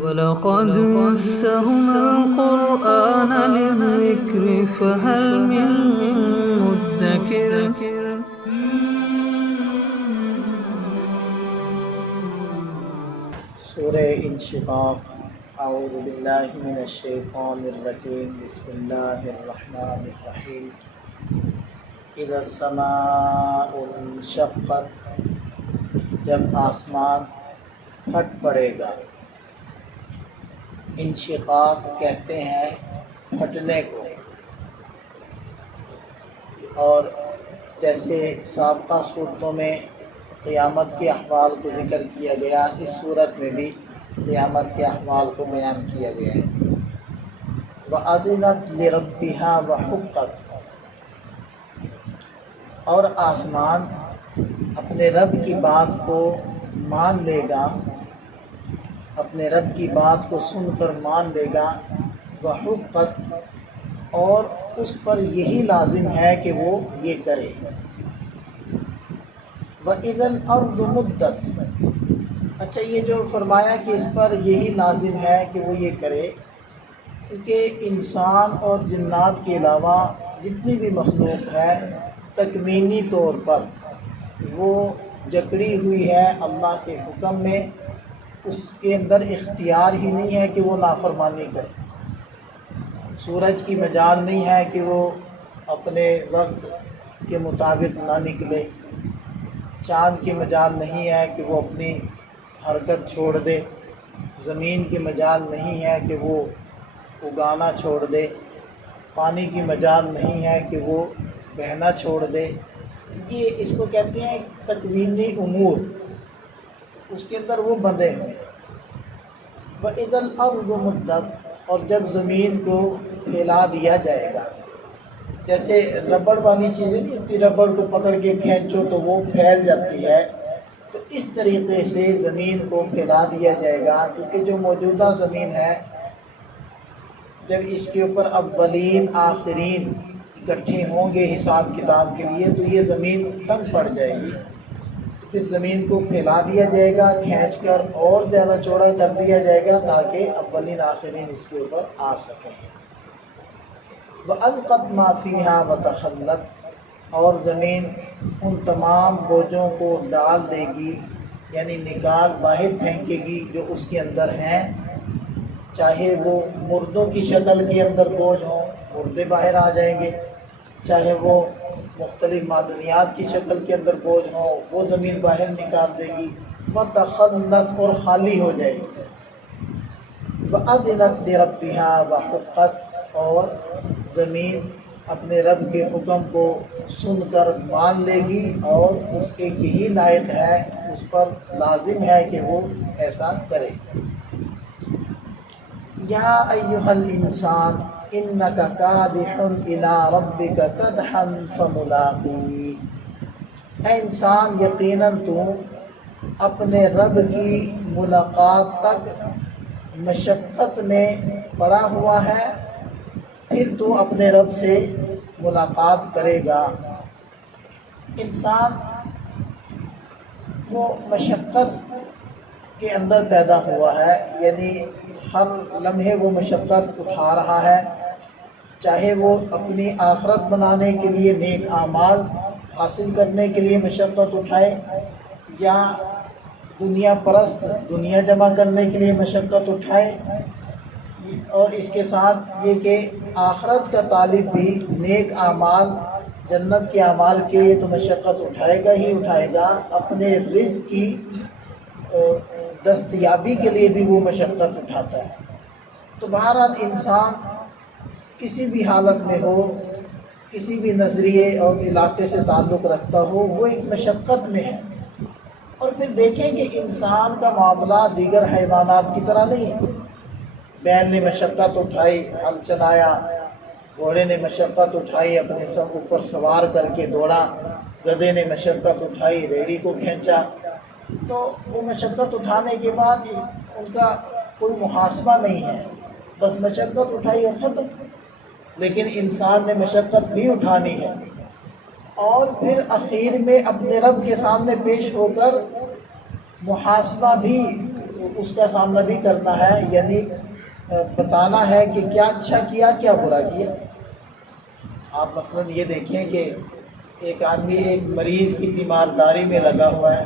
وَلَقَدْ يَسَّرْنَا الْقُرْآنَ لِلذِّكْرِ فَهَلْ مِن مُّدَّكِرٍ سورہ انشقاق۔ اعوذ باللہ من الشیطان الرجیم، بسم اللہ الرحمن الرحیم۔ اذا السماء انشقت، جب آسمان پھٹ پڑے گا۔ انشقاق کہتے ہیں پھٹنے کو، اور جیسے سابقہ صورتوں میں قیامت کے احوال کو ذکر کیا گیا، اس صورت میں بھی قیامت کے احوال کو بیان کیا گیا ہے۔ وَأَذِنَتْ لِرَبِّهَا وَحُقَّتْ، اور آسمان اپنے رب کی بات کو مان لے گا، اپنے رب کی بات کو سن کر مان لے گا۔ وَحُقَّتْ، اور اس پر یہی لازم ہے کہ وہ یہ کرے۔ وَإِذَا الْأَرْضُ مُدَّتْ، اچھا یہ جو فرمایا کہ اس پر یہی لازم ہے کہ وہ یہ کرے، کیونکہ انسان اور جنات کے علاوہ جتنی بھی مخلوق ہے تکوینی طور پر وہ جکڑی ہوئی ہے اللہ کے حکم میں، اس کے اندر اختیار ہی نہیں ہے کہ وہ نافرمانی کرے۔ سورج کی مجال نہیں ہے کہ وہ اپنے وقت کے مطابق نہ نکلے، چاند کی مجال نہیں ہے کہ وہ اپنی حرکت چھوڑ دے، زمین کی مجال نہیں ہے کہ وہ اگانا چھوڑ دے، پانی کی مجال نہیں ہے کہ وہ بہنا چھوڑ دے۔ یہ اس کو کہتے ہیں تکوینی امور، اس کے اندر وہ بندھے ہوئے ہیں۔ وَإِذَا الْأَرْضُ مُدَّتْ، اور جب زمین کو پھیلا دیا جائے گا، جیسے ربڑ والی چیزیں نہیں ہوتی، ربڑ کو پکڑ کے کھینچو تو وہ پھیل جاتی ہے، تو اس طریقے سے زمین کو پھیلا دیا جائے گا، کیونکہ جو موجودہ زمین ہے جب اس کے اوپر اولین آخرین اکٹھے ہوں گے حساب کتاب کے لیے تو یہ زمین تنگ پڑ جائے گی، پھر زمین کو پھیلا دیا جائے گا کھینچ کر، اور زیادہ چوڑا کر دیا جائے گا تاکہ اولین آخرین اس کے اوپر آ سکیں۔ وَأَلْقَتْ مَا فِيهَا وَتَخَلَّتْ، اور زمین ان تمام بوجھوں کو ڈال دے گی، یعنی نکال باہر پھینکے گی جو اس کے اندر ہیں، چاہے وہ مردوں کی شکل کے اندر بوجھ ہوں، مردے باہر آ جائیں گے، چاہے وہ مختلف معدنیات کی شکل کے اندر بوجھ ہوں، وہ زمین باہر نکال دے گی۔ وَتَخَلَّتْ، اور خالی ہو جائے گی۔ وَأَذِنَتْ لِرَبِّهَا وَحُقَّتْ، اور زمین اپنے رب کے حکم کو سن کر مان لے گی، اور اس کے یہی لائق ہے، اس پر لازم ہے کہ وہ ایسا کرے۔ یا ایھا الانسان انک کادح الی ربک کدحا فملاقیہ، اے انسان یقیناً تو اپنے رب کی ملاقات تک مشقت میں پڑا ہوا ہے، پھر تو اپنے رب سے ملاقات کرے گا۔ انسان وہ مشقت کے اندر پیدا ہوا ہے، یعنی ہر لمحے وہ مشقت اٹھا رہا ہے، چاہے وہ اپنی آخرت بنانے کے لیے نیک اعمال حاصل کرنے کے لیے مشقت اٹھائے، یا دنیا پرست دنیا جمع کرنے کے لیے مشقت اٹھائے، اور اس کے ساتھ یہ کہ آخرت کا طالب بھی نیک اعمال جنت کے اعمال کے لیے تو مشقت اٹھائے گا ہی اٹھائے گا، اپنے رزق کی دستیابی کے لیے بھی وہ مشقت اٹھاتا ہے۔ تو بہرحال انسان کسی بھی حالت میں ہو، کسی بھی نظریے اور علاقے سے تعلق رکھتا ہو، وہ ایک مشقت میں ہے۔ اور پھر دیکھیں کہ انسان کا معاملہ دیگر حیوانات کی طرح نہیں ہے۔ بیل نے مشقت اٹھائی، ہل چلایا، گھوڑے نے مشقت اٹھائی، اپنے سب اوپر سوار کر کے دوڑا، گدھے نے مشقت اٹھائی، ریڑھی کو کھینچا، تو وہ مشقت اٹھانے کے بعد ان کا کوئی محاسبہ نہیں ہے، بس مشقت اٹھائی اور ختم۔ لیکن انسان نے مشقت بھی اٹھانی ہے، اور پھر اخیر میں اپنے رب کے سامنے پیش ہو کر محاسبہ بھی اس کا سامنا بھی کرنا ہے، یعنی بتانا ہے کہ کیا اچھا کیا کیا برا کیا۔ آپ مثلاً یہ دیکھیں کہ ایک آدمی ایک مریض کی تیمارداری میں لگا ہوا ہے،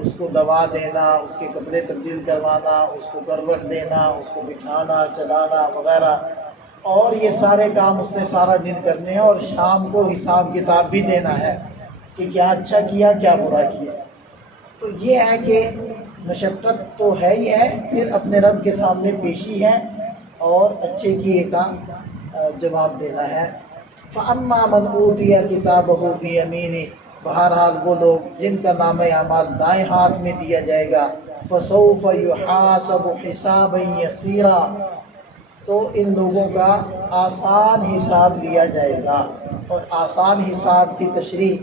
اس کو دوا دینا، اس کے کپڑے تبدیل کروانا، اس کو کروٹ دینا، اس کو بٹھانا چلانا وغیرہ، اور یہ سارے کام اس نے سارا دن کرنے ہیں، اور شام کو حساب کتاب بھی دینا ہے کہ کیا اچھا کیا کیا برا کیا۔ تو یہ ہے کہ مشقت تو ہے ہی ہے، پھر اپنے رب کے سامنے پیشی ہے اور اچھے کیے کا جواب دینا ہے۔ فَأَمَّا مَنْ أُوتِيَ كِتَابَهُ بِيَمِينِهِ، بہرحال وہ لوگ جن کا نامہ اعمال دائیں ہاتھ میں دیا جائے گا، فَسَوْفَ يُحَاسَبُ حِسَابًا يَسِيرًا، تو ان لوگوں کا آسان حساب لیا جائے گا۔ اور آسان حساب کی تشریح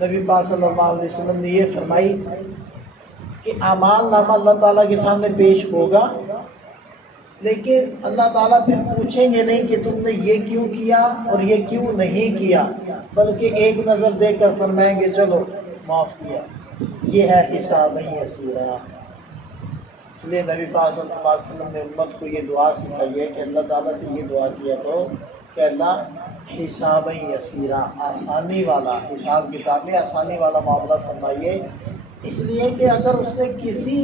نبی پاک صلی اللہ علیہ وسلم نے یہ فرمائی کہ اعمال نامہ اللہ تعالیٰ کے سامنے پیش ہوگا، لیکن اللہ تعالیٰ پھر پوچھیں گے نہیں کہ تم نے یہ کیوں کیا اور یہ کیوں نہیں کیا، بلکہ ایک نظر دے کر فرمائیں گے چلو معاف کیا۔ یہ ہے حساب یسیرا۔ اس لیے نبی پاک صلی اللہ علیہ وسلم نے امت کو یہ دعا سکھائی ہے کہ اللہ تعالیٰ سے یہ دعا کیا کرو کہ اللہ حساب یسیرا، آسانی والا حساب کتاب میں آسانی والا معاملہ فرمائیے۔ اس لیے کہ اگر اس نے کسی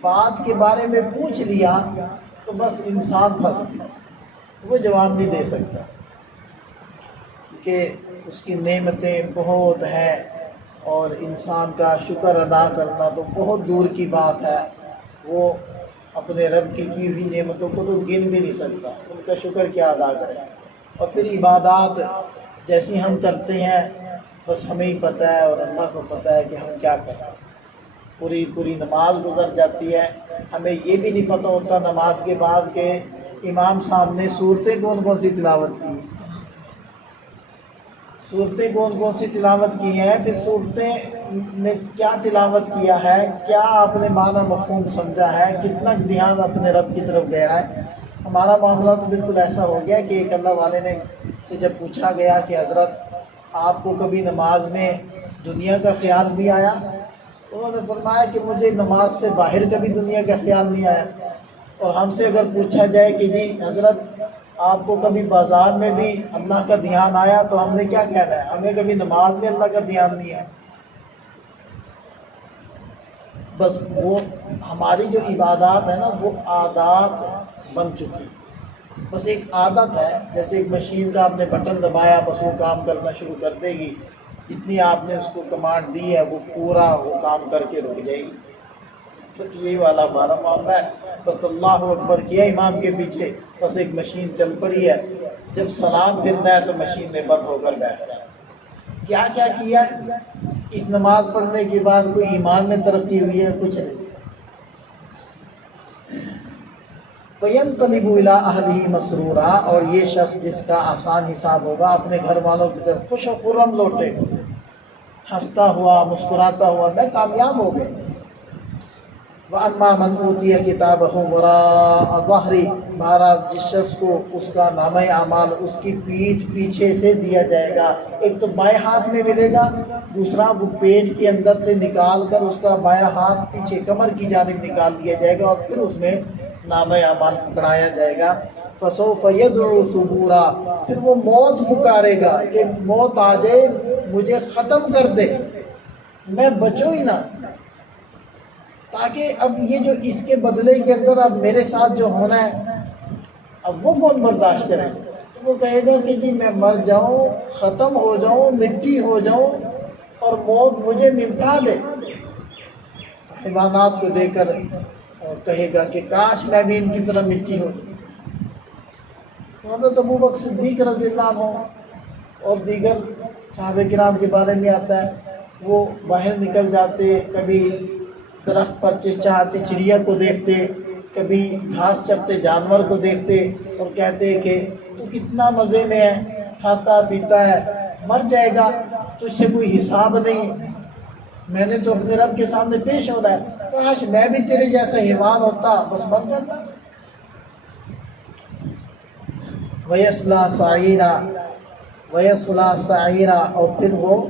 بات کے بارے میں پوچھ لیا تو بس انسان پھنس گیا، وہ جواب نہیں دے سکتا، کہ اس کی نعمتیں بہت ہیں اور انسان کا شکر ادا کرنا تو بہت دور کی بات ہے، وہ اپنے رب کی ہوئی نعمتوں کو تو گن بھی نہیں سکتا، ان کا شکر کیا ادا کرے۔ اور پھر عبادات جیسی ہم کرتے ہیں بس ہمیں ہی پتہ ہے اور اللہ کو پتہ ہے کہ ہم کیا کریں۔ پوری نماز گزر جاتی ہے، ہمیں یہ بھی نہیں پتہ ہوتا نماز کے بعد کہ امام صاحب نے صورتیں کون کون سی تلاوت کی، صورتیں کون کون سی تلاوت کی ہیں، پھر صورتیں میں کیا تلاوت کیا ہے، کیا آپ نے معنی مفہوم سمجھا ہے، کتنا دھیان اپنے رب کی طرف گیا ہے۔ ہمارا معاملہ تو بالکل ایسا ہو گیا کہ ایک اللہ والے نے سے جب پوچھا گیا کہ حضرت آپ کو کبھی نماز میں دنیا کا خیال بھی آیا؟ انہوں نے فرمایا کہ مجھے نماز سے باہر کبھی دنیا کا خیال نہیں آیا۔ اور ہم سے اگر پوچھا جائے کہ جی حضرت آپ کو کبھی بازار میں بھی اللہ کا دھیان آیا، تو ہم نے کیا کہنا ہے، ہمیں کبھی نماز میں اللہ کا دھیان نہیں ہے۔ بس وہ ہماری جو عبادات ہے نا وہ عادات بن چکی، بس ایک عادت ہے، جیسے ایک مشین کا آپ نے بٹن دبایا بس وہ کام کرنا شروع کر دے گی، جتنی آپ نے اس کو کمانڈ دی ہے وہ پورا وہ کام کر کے رک جائے گی۔ بس یہی والا ہمارا معاملہ ہے، بس اللہ اکبر کیا امام کے پیچھے، بس ایک مشین چل پڑی ہے، جب سلام پھرنا ہے تو مشین نے بند ہو کر بیٹھ جائے۔ کیا کیا کیا ہے اس نماز پڑھنے کے بعد؟ کوئی ایمان میں ترقی ہوئی ہے؟ کچھ نہیں۔ وَيَنْقَلِبُ إِلَىٰ أَهْلِهِ مَسْرُورًا، اور یہ شخص جس کا آسان حساب ہوگا اپنے گھر والوں کی طرف خوش و خرم لوٹے گا، ہنستا ہوا مسکراتا ہوا، میں کامیاب ہو گئے۔ وَأَمَّا مَنْ أُوتِيَ كِتَابَهُ وَرَاءَ ظَهْرِهِ، بہرحال جس شخص کو اس کا نامہ اعمال اس کی پیٹھ پیچھے سے دیا جائے گا، ایک تو بائیں ہاتھ میں ملے گا، دوسرا وہ پیٹ کے اندر سے نکال کر اس کا بایاں ہاتھ پیچھے کمر کی جانب نکال دیا جائے گا، اور پھر اس میں نامہ اعمال پکڑایا جائے گا۔ فَسَوْفَ يَدْعُو ثُبُورًا، پھر وہ موت پکارے گا کہ موت آ جائے مجھے ختم کر دے، میں بچوں ہی نہ، تاکہ اب یہ جو اس کے بدلے کے اندر اب میرے ساتھ جو ہونا ہے اب وہ کون برداشت کرے؟ وہ کہے گا کہ جی میں مر جاؤں، ختم ہو جاؤں، مٹی ہو جاؤں اور موت مجھے نمٹا دے۔ حیوانات کو دے کر کہے گا کہ کاش میں بھی ان کی طرح مٹی ہو۔ حضرت ابوبکر صدیق رضی اللہ عنہ اور دیگر صحابہ کرام کے بارے میں آتا ہے، وہ باہر نکل جاتے، کبھی درخت پر چہچہاتی چڑیا کو دیکھتے، کبھی گھاس چرتے جانور کو دیکھتے اور کہتے کہ تو کتنا مزے میں ہے، کھاتا پیتا ہے، مر جائے گا، تجھ سے کوئی حساب نہیں، میں نے تو اپنے رب کے سامنے پیش ہونا ہے، کاش میں بھی تیرے جیسا حیوان ہوتا، بس مر جاتا۔ وَيَصْلَىٰ سَعِيرًا، وَيَصْلَىٰ سَعِيرًا، اور پھر وہ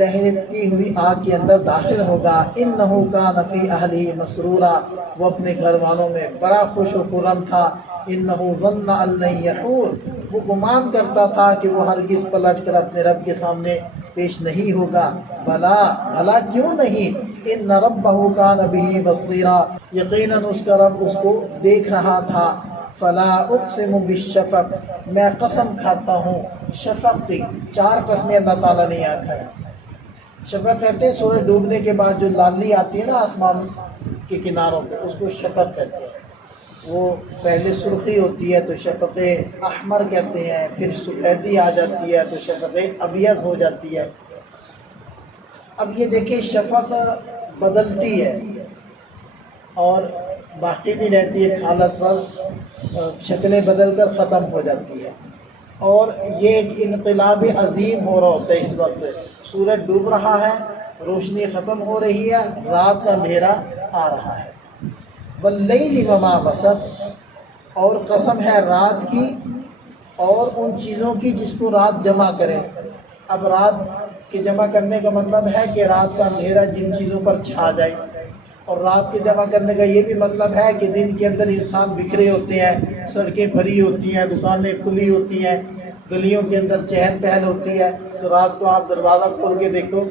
دہتی ہوئی آگ کے اندر داخل ہوگا۔ انہ کان فی اہلہ مسرورا، وہ اپنے گھر والوں میں بڑا خوش و خرم تھا۔ انہ ظن ان لن یحور، وہ گمان کرتا تھا کہ وہ ہرگز پلٹ کر اپنے رب کے سامنے پیش نہیں ہوگا۔ بلا، بھلا کیوں نہیں، ان ربہ کان بہ بصیرا، یقیناً اس کا رب اس کو دیکھ رہا تھا۔ فلا اقسم بالشفق، میں قسم کھاتا ہوں شفق کی، 4 قسمیں اللہ تعالیٰ نے یہاں کھائی۔ شفق کہتے ہیں سورج ڈوبنے کے بعد جو لالی آتی ہے نا آسمان کے کناروں پہ، اس کو شفق کہتے ہیں۔ وہ پہلے سرخی ہوتی ہے تو شفق احمر کہتے ہیں، پھر سفیدی آ جاتی ہے تو شفق ابیض ہو جاتی ہے۔ اب یہ دیکھیں شفق بدلتی ہے اور باقی نہیں رہتی، ایک حالت پر شکلیں بدل کر ختم ہو جاتی ہے، اور یہ ایک انقلاب عظیم ہو رہا ہوتا ہے۔ اس وقت سورج ڈوب رہا ہے، روشنی ختم ہو رہی ہے، رات کا اندھیرا آ رہا ہے۔ واللیل وما وسق، اور قسم ہے رات کی اور ان چیزوں کی جس کو رات جمع کرے۔ اب رات کے جمع کرنے کا مطلب ہے کہ رات کا اندھیرا جن چیزوں پر چھا جائے، اور رات کے جمع کرنے کا یہ بھی مطلب ہے کہ دن کے اندر انسان بکھرے ہوتے ہیں، سڑکیں بھری ہوتی ہیں، دکانیں کھلی ہوتی ہیں، گلیوں کے اندر چہل پہل ہوتی ہے، تو رات کو آپ دروازہ کھول کے دیکھو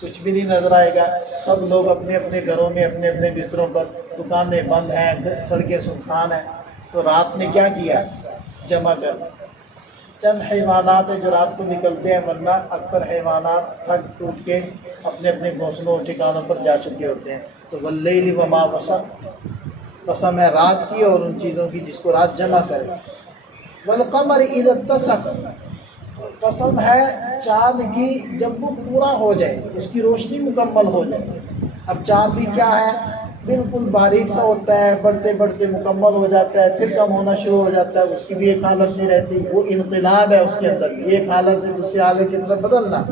کچھ بھی نہیں نظر آئے گا، سب لوگ اپنے اپنے گھروں میں اپنے اپنے بستروں پر، دکانیں بند ہیں، سڑکیں سنسان ہیں۔ تو رات نے کیا کیا، جمع کر۔ چند حیوانات ہیں جو رات کو نکلتے ہیں، ورنہ اکثر حیوانات تھک ٹوٹ کے اپنے اپنے گھونسلوں اور ٹھکانوں پر جا چکے ہوتے ہیں۔ تو واللیل وما وسق، قسم ہے رات کی اور ان چیزوں کی جس کو رات جمع کرے۔ والقمر اذا اتسق، قسم ہے چاند کی جب وہ پورا ہو جائے، اس کی روشنی مکمل ہو جائے۔ اب چاند بھی کیا ہے، بالکل باریک سا ہوتا ہے، بڑھتے بڑھتے مکمل ہو جاتا ہے، پھر کم ہونا شروع ہو جاتا ہے، اس کی بھی ایک حالت نہیں رہتی، وہ انقلاب ہے اس کے اندر بھی، ایک حالت سے دوسری حالت کی طرف بدلنا۔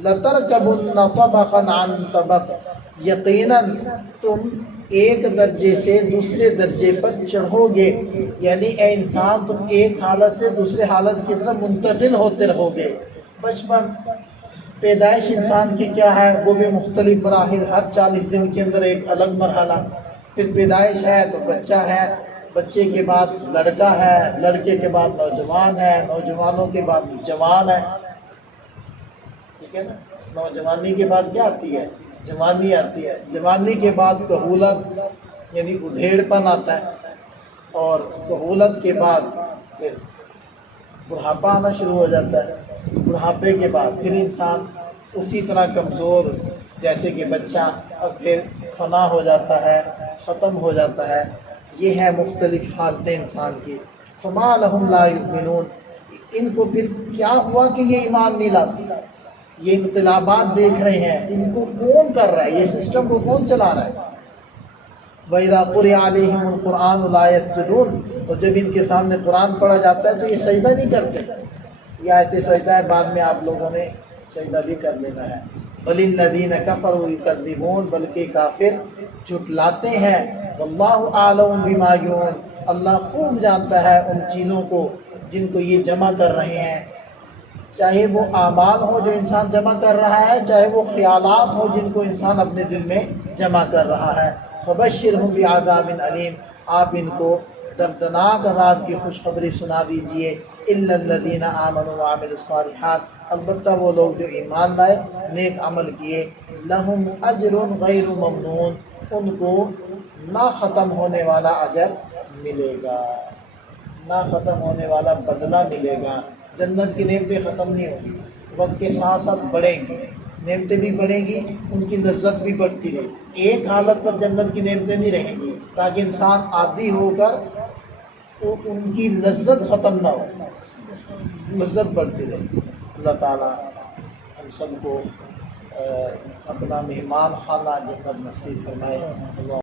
لَتَرْكَبُنَّ طَبَقًا عَنْ طَبَقٍ، یقیناً تم ایک درجے سے دوسرے درجے پر چڑھو گے، یعنی اے انسان تم ایک حالت سے دوسرے حالت کی طرف منتقل ہوتے رہو گے۔ بچپن، پیدائش انسان کی کیا ہے، وہ بھی مختلف مراحل، ہر 40 دن کے اندر ایک الگ مرحلہ، پھر پیدائش ہے تو بچہ ہے، بچے کے بعد لڑکا ہے، لڑکے کے بعد نوجوان ہے، نوجوانوں کے بعد جوان ہے، ٹھیک ہے نا۔ نوجوانی کے بعد کیا آتی ہے، جوانی آتی ہے، جوانی کے بعد کہولت یعنی ادھیڑ پن آتا ہے، اور کہولت کے بعد پھر بڑھاپا آنا شروع ہو جاتا ہے، بڑھاپے کے بعد پھر انسان اسی طرح کمزور جیسے کہ بچہ، اور پھر فنا ہو جاتا ہے، ختم ہو جاتا ہے۔ یہ ہے مختلف حالتیں انسان کی۔ فما لہم لا یؤمنون، ان کو پھر کیا ہوا کہ یہ ایمان نہیں لاتے، یہ انقلابات دیکھ رہے ہیں، ان کو کون کر رہا ہے، یہ سسٹم کو کون چلا رہا ہے۔ وَإِذَا قُرِئَ عَلَيْهِمُ الْقُرْآنُ لَا يَسْجُدُونَ، اور جب ان کے سامنے قرآن پڑھا جاتا ہے تو یہ سجدہ نہیں کرتے۔ یہ آیت سجدہ ہے، بعد میں آپ لوگوں نے سجدہ بھی کر لینا ہے۔ بَلِ الَّذِينَ كَفَرُوا يُكَذِّبُونَ، بلکہ کافر جھٹلاتے ہیں۔ وَاللَّهُ أَعْلَمُ بِمَا يُوعُونَ، اللہ خوب جانتا ہے ان چیزوں کو جن کو یہ جمع کر رہے ہیں، چاہے وہ اعمال ہو جو انسان جمع کر رہا ہے، چاہے وہ خیالات ہو جن کو انسان اپنے دل میں جمع کر رہا ہے۔ فَبَشِّرْهُم بِعَذَابٍ أَلِيمٍ، آپ ان کو دردناک عذاب کی خوشخبری سنا دیجئے۔ إِلَّا الَّذِينَ آمَنُوا وَعَمِلُوا الصَّالِحَاتِ، البتہ وہ لوگ جو ایمان لائے، نیک عمل کیے۔ لَهُمْ أَجْرٌ غَيْرُ مَمْنُونٍ، ان کو نہ ختم ہونے والا اجر ملے گا، نہ ختم ہونے والا بدلہ ملے گا۔ جنت کی نعمتیں ختم نہیں ہوں گی، وقت کے ساتھ ساتھ بڑھیں گی، نعمتیں بھی بڑھیں گی، ان کی لذت بھی بڑھتی رہے گی۔ ایک حالت پر جنت کی نعمتیں نہیں رہیں گی، تاکہ انسان عادی ہو کر ان کی لذت ختم نہ ہو، لذت بڑھتی رہے۔ اللہ تعالیٰ ہم سب کو اپنا مہمان خانہ جنت نصیب فرمائے۔